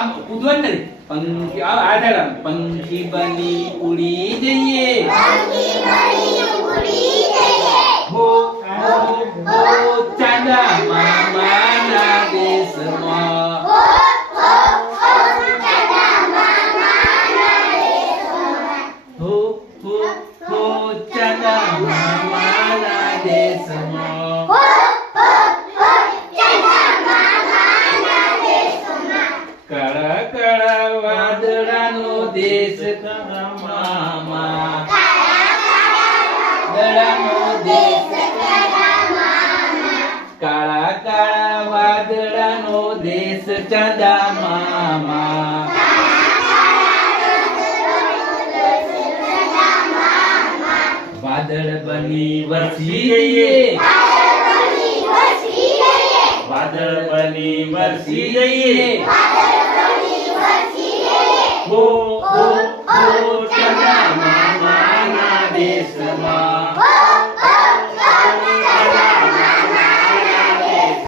આમ કૂદવાનું નથી. પંખી આ ધારા પંખી બની ઉડી જઈએ. હો હો હો ચાંદા મામાના દેશમાં. હો હો હો ચાંદા મામાના દેશમાં. કાળા કાળા વાદળાનો દેશ મામા. વાદળાનો દેશ કાળા કાળા વાદળાનો દેશ ચાંદા મામા. વાદળ બની વરસી જઈએ. વાદળ બની વરસી જઈએ.